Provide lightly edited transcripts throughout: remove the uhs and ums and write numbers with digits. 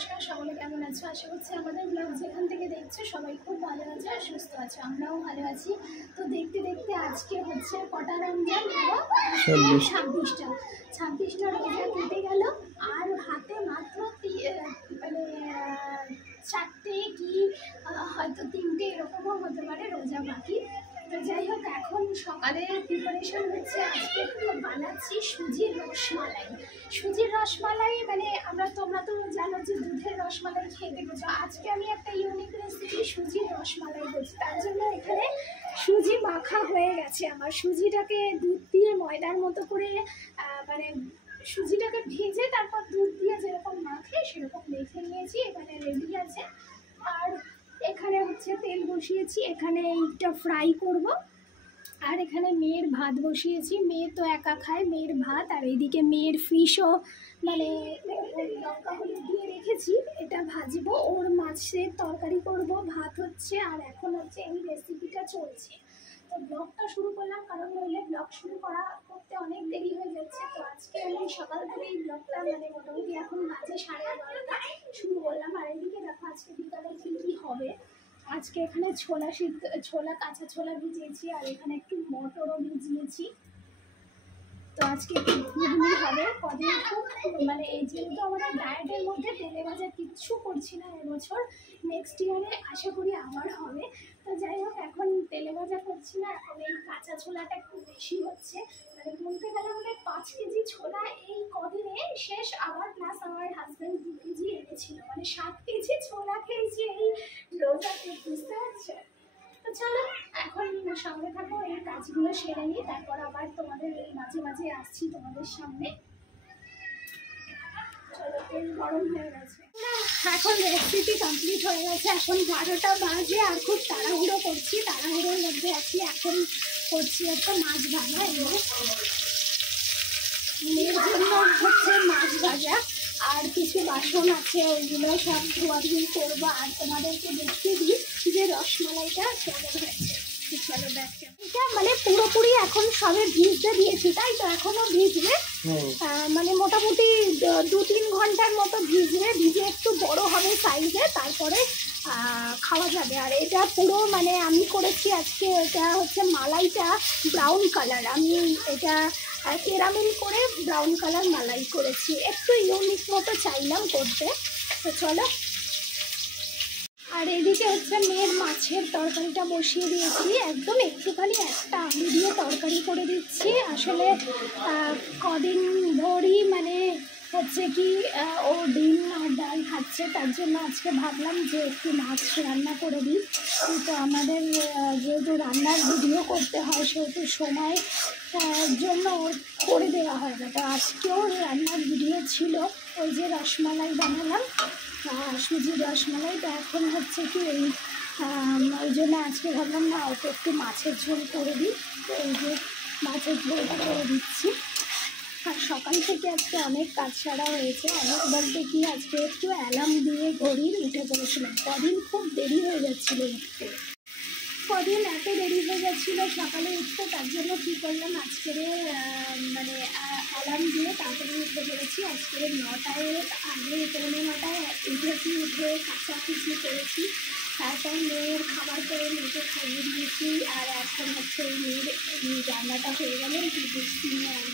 নমস্কার, সকলে কেমন আছো? আশা করছি আমাদের ব্লগ যেখান থেকে দেখছো সবাই খুব ভালো আছে আর সুস্থ আছো। আমরাও ভালো আছি। তো দেখতে দেখতে আজকে হচ্ছে কটা রমজান? 26টা রোজা কেটে গেল। আর হাতে মাত্র মানে 4টে কি হয়তো 3টে এরকমও হতে পারে রোজা বাকি। তো যাই হোক, এখন সকালে প্রিপারেশন হচ্ছে। আজকে বানাচ্ছি সুজির রসমালাই। সুজির রসমালাই মানে তোমরা তো জানো যে দুধের রসমালাই খেয়ে দেখেছো। আজকে আমি একটা ইউনিক রেসিপি সুজির রসমালাই করছি। তার জন্য এখানে সুজি মাখা হয়ে গেছে আমার। সুজিটাকে দুধ দিয়ে ময়দার মতো করে মানে সুজিটাকে ভেজে তারপর দুধ দিয়ে যেরকম মাখে সেরকম মেখে নিয়েছি। এখানে রেডি আছে। আর এখানে হচ্ছে তেল বসিয়েছি, এখানে এইটা ফ্রাই করব। আর এখানে মেয়ের ভাত বসিয়েছি। মেয়ে তো একা খায়, মেয়ের ভাত। আর এইদিকে মেয়ের ফিশও মানে লঙ্কা হলুদ দিয়ে রেখেছি, এটা ভাজবো। ওর মাছের তরকারি করব, ভাত হচ্ছে। আর এখন হচ্ছে এই রেসিপিটা চলছে। তো ব্লগটা শুরু করলাম, কারণ নইলে ব্লগ শুরু করতে অনেক দেরি হয়ে যাচ্ছে। তো আজকে আমি সকাল থেকে এই ব্লগটা মানে মোটামুটি এখন বাজে 11:30 শুরু করলাম। আর এদিকে দেখো আজকে বিকালে কী কী হবে। আজকে এখানে ছোলা কাঁচা ছোলা ভিজিয়েছি, আর এখানে একটু মটরও ভিজিয়েছি। তো আজকে একটু ঘুগনি হবে। কদিন খুব মানে এই যেহেতু আমাদের ডায়েটের মধ্যে তেলে ভাজা কিচ্ছু করছি না এবছর, নেক্সট ইয়ারে আশা করি আবার হবে। তো যাই হোক, এখন তেলে ভাজা করছি না, এখন এই কাঁচা ছোলাটা একটু বেশি হচ্ছে। মানে বলতে গেলে আমাদের 5 কেজি ছোলা এই কদিনে শেষ। আবার প্লাস আমার হাজব্যান্ড 2 কেজি এনেছিল, মানে 7 কেজি ছোলা খেয়েছি এই রোজাতে, বুঝতে পারছো? তো চলো এখন সঙ্গে থাকো, এই কাজগুলো সেরে নিই, তারপর আবার তোমাদের এই মাঝে মাঝে আসছি তোমাদের সামনে। চলো, তেল গরম হয়ে গেছে। এখন রেসিপি কমপ্লিট হয়ে গেছে। এখন 12টা বাজে আর খুব তাড়াহুড়ো করছি, তাড়াহুড়োর মধ্যে আছি। এখন করছি একটা মাছ ভাজা। মেয়ের জন্য হচ্ছে মাছ ভাজা, আর কিছু বাসন আছে, ওইগুলো সব ধোয়াধুয়ি করবো। আর তোমাদেরকে দেখিয়ে দিই যে রসমালাইটা কেমন হয়েছে। চলো দেখো, এটা মানে পুরোপুরি এখন সবে ভিজতে দিয়েছি, তাই তো এখনো ভিজবে। মানে মোটামুটি 2-3 ঘন্টার মতো ভিজবে। ভিজে একটু বড় হবে সাইজে, তারপরে খাওয়া যাবে। আর এটা পুরো মানে আমি করেছি আজকে, এটা হচ্ছে মালাইটা ব্রাউন কালার। আমি এটা ক্যারামেল করে ব্রাউন কালার মালাই করেছি, একটু ইউনিক মতো চাইলাম করতে। তো চলো। আর এদিকে হচ্ছে মেয়ের মাছের তরকারিটা বসিয়ে দিয়েছি। একদম একটুখানি একটা আলু দিয়ে তরকারি করে দিচ্ছি। আসলে কদিন ধরেই মানে হচ্ছে কি ও ডিম আর ডাল খাচ্ছে, তার জন্য আজকে ভাবলাম যে একটু মাছ রান্না করে দিই। তো আমাদের যেহেতু রান্নার ভিডিও করতে হয়, সেহেতু সময় জন্য করে দেওয়া হয় না। তো আজকেও রান্নার ভিডিও ছিল, ওই যে রসমালাই বানালাম, সুজির রসমালাই। তো এখন হচ্ছে কি ওই জন্য আজকে ভাবলাম না, ওকে একটু মাছের ঝোল করে দিই। তো এই যে মাছের ঝোলটা করে দিচ্ছি। আর সকাল থেকে আজকে অনেক কাজ সারা হয়েছে। অনেক বলতে কি, আজকে একটু অ্যালার্ম দিয়ে ঘড়ির উঠে পড়েছিলাম। কদিন খুব দেরি হয়ে যাচ্ছিলো উঠতে, কদিন এত দেরি হয়ে যাচ্ছিলো সকালে উঠতে। তার জন্য কী করলাম, আজকের মানে অ্যালার্ম দিয়ে তাড়াতাড়ি উঠে পড়েছি। আজকে 9টায় আগে 9:15 উঠেছি। উঠে কাচাকুচি করেছি, তারপর মেয়ের খাবার করে মেয়েকে খাইয়ে দিয়েছি। আর এখন হচ্ছে মেয়ের রান্নাটা হয়ে গেলে যে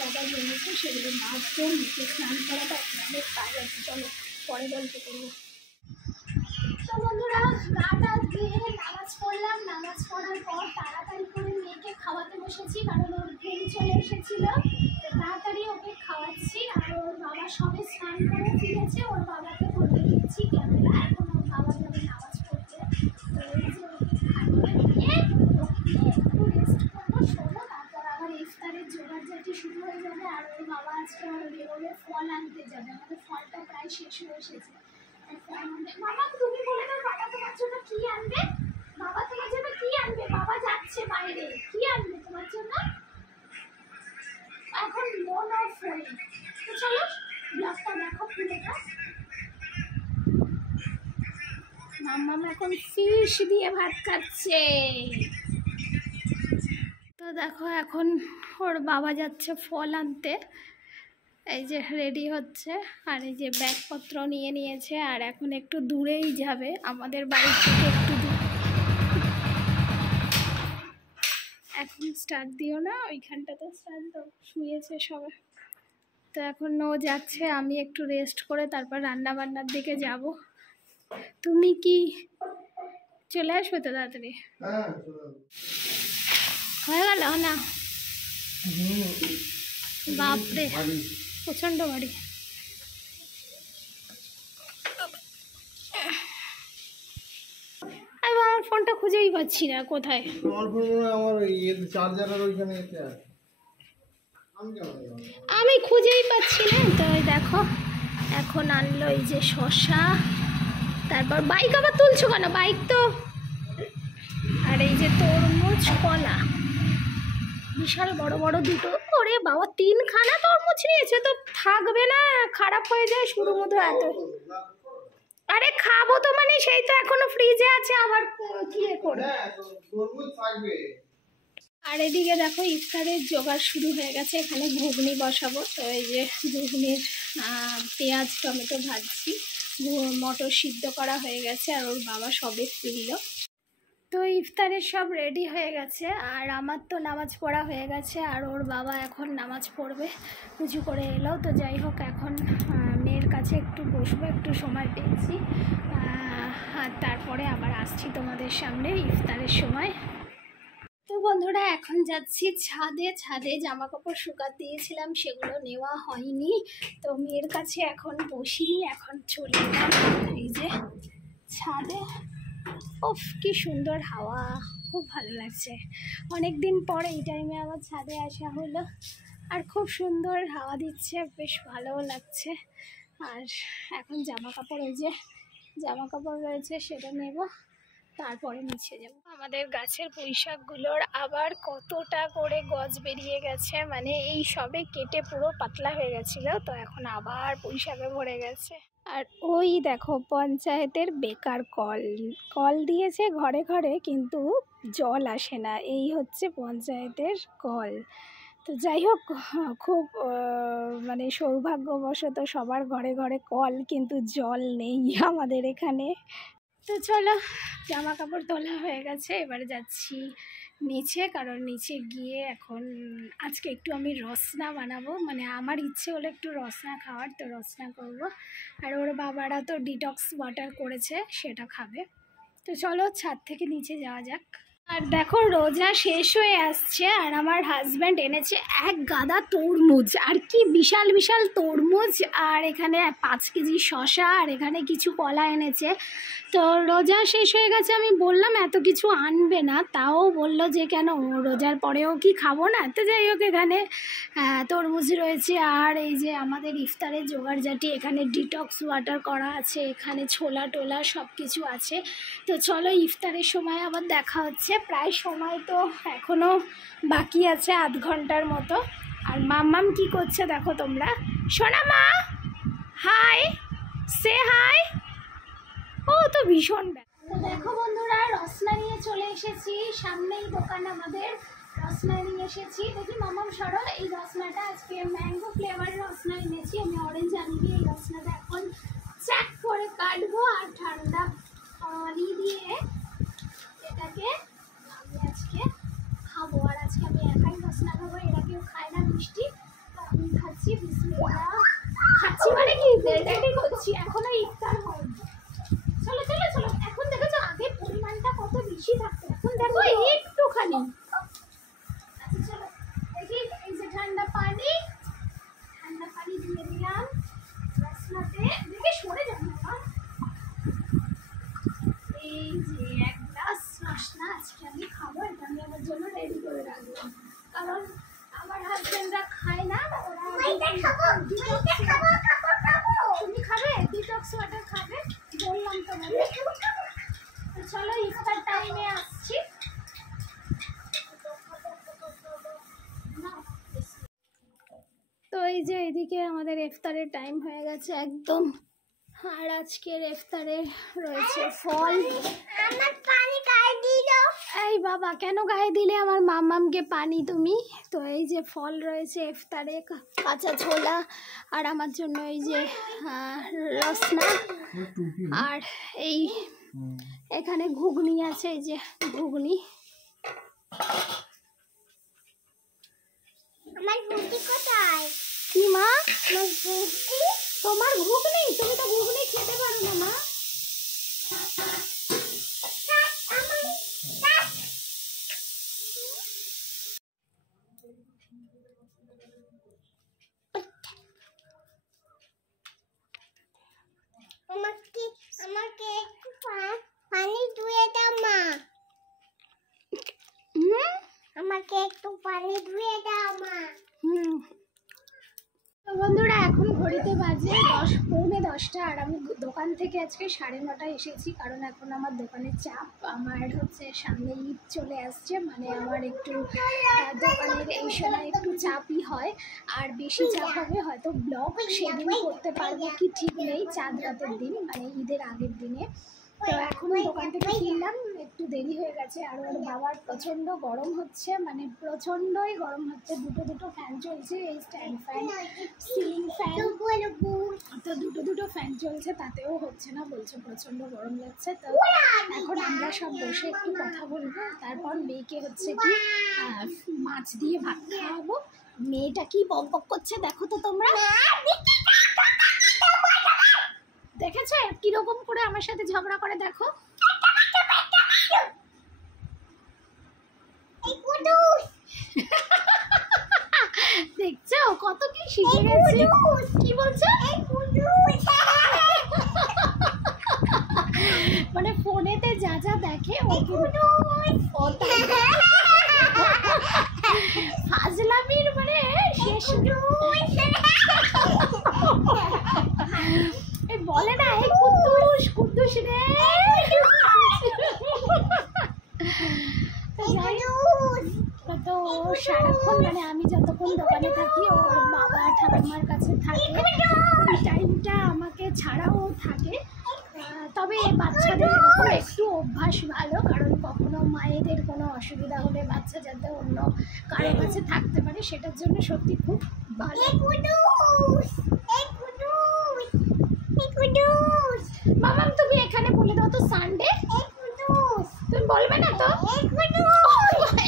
দাদা জমেছে সেগুলো মাছও মেয়েকে স্নান করাটা অনেক কাজ আছে। চলো পরে গল্প করবো। তো বন্ধুরা, গাটা ধুয়ে নামাজ পড়লাম। নামাজ পড়ার পর তাড়াতাড়ি করে মেয়েকে খাওয়াতে বসেছি, কারণ ওর ঘুম চলে এসেছিল। তাড়াতাড়ি ওকে খাওয়াচ্ছি। আর ওর বাবা সবে স্নান করে ফিরেছে, ওর বাবাকে ধরিয়ে দিচ্ছি ক্যামেরা। এখন ওর বাবা যাবে নামাজ পড়তে। তো এই যে ওকে খাইয়ে নিয়ে একটু রেস্ট করবো, শোবো। তারপর আবার ইফতারের জোগাড়জাটি শুরু হয়ে যাবে। আর ওর বাবা আজকে আমার বেরোলে ফল আনতে যাবে। আমাদের ফলটা প্রায় শেষ হয়ে এসেছে। বাবা, তুমি বলে দাও বাবা তোমার জন্য কি আনবে। বাবা তোমার জন্য কি আনবে? বাবা যাচ্ছে বাইরে, কি আনবে তোমার জন্য? এখন মন অফ ফোনে। তো চলো ব্লগটা দেখো পুরোটা। মাম্মাম এখন ফিশ দিয়ে ভাত খাচ্ছে। তো দেখো, এখন ওর বাবা যাচ্ছে ফল আনতে। এই যে রেডি হচ্ছে, আর এই যে ব্যাগপত্র নিয়ে নিয়েছে, আর এখন একটু দূরেই যাবে, আমাদের বাড়ি থেকে একটু দূর। এখন স্টার্ট দিও না, ওইখানটাতে স্টার্ট দাও, শুয়েছে সবাই। তো এখন ও যাচ্ছে, আমি একটু রেস্ট করে তারপর রান্না বান্নার দিকে যাব। তুমি কি চলে আসবে তো তাড়াতাড়ি? হয়ে গেল না? বাপরে প্রচণ্ড ভারী। আমি আমার ফোনটা খুঁজেই পাচ্ছি না কোথায়। আমি খুঁজেই পাচ্ছি না। তো ওই দেখো এখন আনলো এই যে শসা, তারপর বাইক আবার তুলছো কেন? বাইক তো, আর এই যে তরমুজ, কলা, বিশাল বড় বড় দুটো। ওরে বাবা, 3খানা তরমুজ নিয়েছে, তো থাকবে না, খারাপ হয়ে যায় শুরু মতো এত। আরে খাবো তো, মানে সেই তো এখনো ফ্রিজে আছে, আবার কি করে। আর এদিকে দেখো ইফতারের জোগাড় শুরু হয়ে গেছে, এখানে ঘুগনি বসাবো। তো এই যে ঘুগনির পেঁয়াজ টমেটো ভাজছি, মটর সিদ্ধ করা হয়ে গেছে, আর ওর বাবা সবে ফিরল। তো ইফতারের সব রেডি হয়ে গেছে, আর আমার তো নামাজ পড়া হয়ে গেছে, আর ওর বাবা এখন নামাজ পড়বে, উঁচু করে এলো। তো যাই হোক, এখন মেয়ের কাছে একটু বসবো, একটু সময় পেয়েছি, আর তারপরে আবার আসছি তোমাদের সামনে ইফতারের সময়। তো বন্ধুরা এখন যাচ্ছি ছাদে জামা কাপড় শুকাতে দিয়েছিলাম, সেগুলো নেওয়া হয়নি। তো মেয়ের কাছে এখন বসিনি, এখন চলে এলাম এই যে ছাদে। ওফ কি সুন্দর হাওয়া, খুব ভালো লাগছে। অনেক দিন পর এই টাইমে আবার ছাদে আসা হলো, আর খুব সুন্দর হাওয়া দিচ্ছে, বেশ ভালোও লাগছে। আর এখন জামা কাপড়, ওই যে জামা কাপড় রয়েছে সেটা নেব, তারপরে নিচে যাব। আমাদের গাছের পুঁইশাকগুলোর আবার কতটা করে গজ বেরিয়ে গেছে, মানে এই সবে কেটে পুরো পাতলা হয়ে গেছিলো, তো এখন আবার পুঁইশাকে ভরে গেছে। আর ওই দেখো পঞ্চায়েতের বেকার কল দিয়েছে ঘরে ঘরে, কিন্তু জল আসে না, এই হচ্ছে পঞ্চায়েতের কল। তো যাই হোক, খুব মানে সৌভাগ্যবশত সবার ঘরে ঘরে কল, কিন্তু জল নেই আমাদের এখানে। তো চলো, জামা কাপড় তোলা হয়ে গেছে, এবারে যাচ্ছি নিচে, কারণ নিচে গিয়ে এখন আজকে একটু আমি রসনা বানাবো, মানে আমার ইচ্ছে হলো একটু রসনা খাওয়ার, তো রসনা করব। আর ওর বাবারা তো ডিটক্স ওয়াটার করেছে, সেটা খাবে। তো চলো ছাদ থেকে নিচে যাওয়া যাক। আর দেখো রোজা শেষ হয়ে আসছে, আর আমার হাজব্যান্ড এনেছে এক গাদা তরমুজ, আর কি বিশাল বিশাল তরমুজ, আর এখানে 5 কেজি শসা, আর এখানে কিছু কলা এনেছে। তো রোজা শেষ হয়ে গেছে, আমি বললাম এত কিছু আনবে না, তাও বলল যে কেন রোজার পরেও কি খাবো না। তো যাই হোক, এখানে তরমুজ রয়েছে, আর এই যে আমাদের ইফতারের জোগাড়জাটি, এখানে ডিটক্স ওয়াটার করা আছে, এখানে ছোলা টোলা সব কিছু আছে। তো চলো ইফতারের সময় আবার দেখা হচ্ছে, প্রায় সময় তো এখনও বাকি আছে, আধ ঘন্টার মতো। আর মাম্মাম কি করছে দেখো তোমরা, সোনা মা হাই, সে হাই। ও তো ভীষণ তো দেখো বন্ধুরা, রসনা নিয়ে চলে এসেছি, সামনেই দোকান আমাদের, রসনা নিয়ে এসেছি। দেখি মামাম সরো, এই রসনাটা আজকে ম্যাঙ্গো ফ্লেভারের রসনা এনেছি, আমি অরেঞ্জ আনিনি। এই রসনাটা এখন চ্যাক করে কাটবো, আর ঠান্ডা পানি দিয়ে এটাকে আমি আজকে খাবো। আর আজকে আমি একাই রসনা খাবো, এরা কেউ খায় না মিষ্টি, আমি খাচ্ছি। বিসমিল্লাহ, খাচ্ছি মানে কি এটাই করছি, এখনো ইফতার হয়নি। চলো চলো চলো, এখন দেখেছো আগে পরিমাণটা কত বেশি থাকতো, এখন দেখো একটুখানি। আচ্ছা চলো দেখি, এই যে ঠান্ডা পানি দিয়ে দিলাম রসনাতে, দেখে সরে যাবে না। এই যে এক গ্লাস রসনা আজকে আমি খাবো, এটা আমি আমার জন্য রেডি করে রাখলাম, কারণ আমার হাজবেন্ডরা খায় না, ওরা তুমি খাবে ডিটক্স ওয়াটার খাবে, বললাম তোমাদের। তো চলো ইফতার টাইমে আসছি। তো এই যে এদিকে আমাদের ইফতারের টাইম হয়ে গেছে একদম, আর আজকের ইফতারে রয়েছে ফল। আমার পানি গায়ে দিল। এই বাবা, কেন গায়ে দিলে আমার মামামকে পানি তুমি? তো এই যে ফল রয়েছে ইফতারে, কাঁচা ছোলা, আর আমার জন্য এই যে রসনা, আর এই এখানে ঘুগনি আছে, এই যে ঘুগনি। আমার রুটি কোথায়? কি মা? আমার রুটি। তোমার ঘুগনি? তুমি তো ঘুগনি খেতে পারো না মা। আমাকে একটু পানি ধুয়ে দাও মা। আমাকে একটু পানি ধুয়ে দাও মা। তো বন্ধুরা, এখন ঘড়িতে বাজে 10:45, আর আমি দোকান থেকে আজকে 9:30 এসেছি, কারণ এখন আমার দোকানের চাপ। আমার হচ্ছে সামনে ঈদ চলে আসছে, মানে আমার একটু দোকানের এই সময় একটু চাপই হয়, আর বেশি চাপ হবে। হয়তো ব্লগ সেদিন করতে পারবো কি ঠিক নেই, চাঁদ রাতের দিন, মানে ঈদের আগের দিনে। তো এখন দোকান থেকে ফিরলাম, একটু দেরি হয়ে গেছে। আর ওর বাবার প্রচণ্ড গরম হচ্ছে, মানে প্রচণ্ডই গরম হচ্ছে। দুটো ফ্যান চলছে, এই স্ট্যান্ড ফ্যান, সিলিং ফ্যান, তো দুটো ফ্যান চলছে, তাতেও হচ্ছে না, বলছে প্রচণ্ড গরম লাগছে। তো এখন আমরা সব বসে একটু কথা বলবো, তারপর মেয়েকে হচ্ছে কি মাছ দিয়ে ভাত খাওয়াবো। মেয়েটা কি বক করছে দেখো তো তোমরা, দেখেছো কিরকম করে আমার সাথে ঝগড়া করে? দেখো দেখছো কত কি শিখে গেছে। কি বলছো? মানে ফোনেতে যা যা দেখে ফাজলামির মানে শেষ। বলে না এই কুদ্দুস রে। তো সারাক্ষণ, মানে আমি যতক্ষণ দোকানে থাকি, ওর বাবা ঠাকুমার কাছে থাকে, ওই টাইমটা আমাকে ছাড়াও থাকে। তবে বাচ্চাদের এরকম একটু অভ্যাস ভালো, কারণ কখনো মায়েদের কোনো অসুবিধা হলে বাচ্চা যাতে অন্য কারোর কাছে থাকতে পারে, সেটার জন্য সত্যি খুব ভালো। মামাম, তুমি এখানে বলে দাও তো সানডে। তুমি বলবে না তো?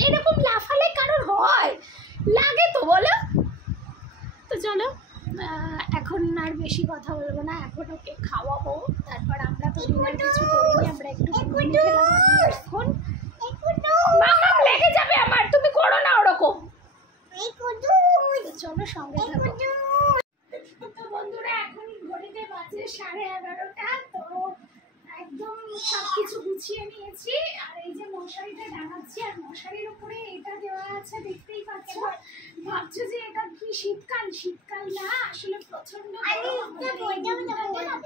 এরকম লাফালে কারোর হয় লাগে তো, বলো তো। চলো, এখন আর বেশি কথা বলবো না, এখন ওকে খাওয়াবো, তারপর আমরা তো ডিনার কিছু করিনি, আমরা একটু ঘুগনি খেলাম এখন। মামাম লেগে যাবে আমার, তুমি করো না ওরকম। চলো সঙ্গে থাকো। তো বন্ধুরা, এখন ঘড়িতে বাজে 11:30। তো একদম সবকিছু গুছিয়ে নিয়েছি, আর এই যে মশারিটা টাঙাচ্ছি, আর মশারির উপরে এটা দেওয়া আছে, দেখতেই পাচ্ছ। ভাবছো যে এটা কি শীতকাল? শীতকাল না, আসলে প্রচন্ড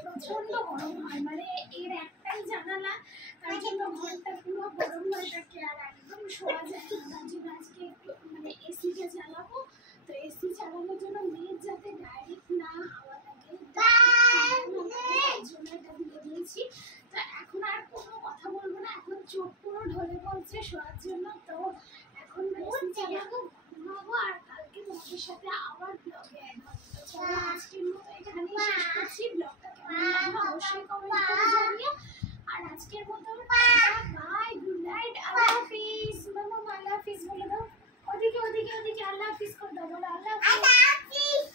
প্রচন্ড গরম হয়, মানে এর একটাই জানালা, তার জন্য ঘরটা পুরো গরম হয়ে থাকে, আর একদম শোয়া যায় না। তার জন্য আজকে একটু মানে এসিটা চালাবো। তো এসি চালানোর জন্য মেয়ের যাতে ডাইরেক্ট না হাওয়া লাগে, তার জন্য এটা দিয়ে দিয়েছি। তো এখন আর কোনো কথা বলবো না, এখন চোখ পুরো ঢলে পড়ছে শোয়ার জন্য। তো এখন এসি চালাবো, ঘুমাবো, আর কালকে তোমাদের সাথে আবার ব্লগে অ্যাড হবে। তো চলো আজকের মতো এখানেই শেষ করছি। ব্লগটা কেমন লাগলো অবশ্যই কমেন্ট করে জানিও। আর আজকের মতো বাই, গুড নাইট, আল্লাহ হাফিজ। মামা আল্লাহ হাফিজ বলে দাও। ওদিকে আল্লাহ হাফিজ করে দাও, বলো আল্লাহ হাফিজ।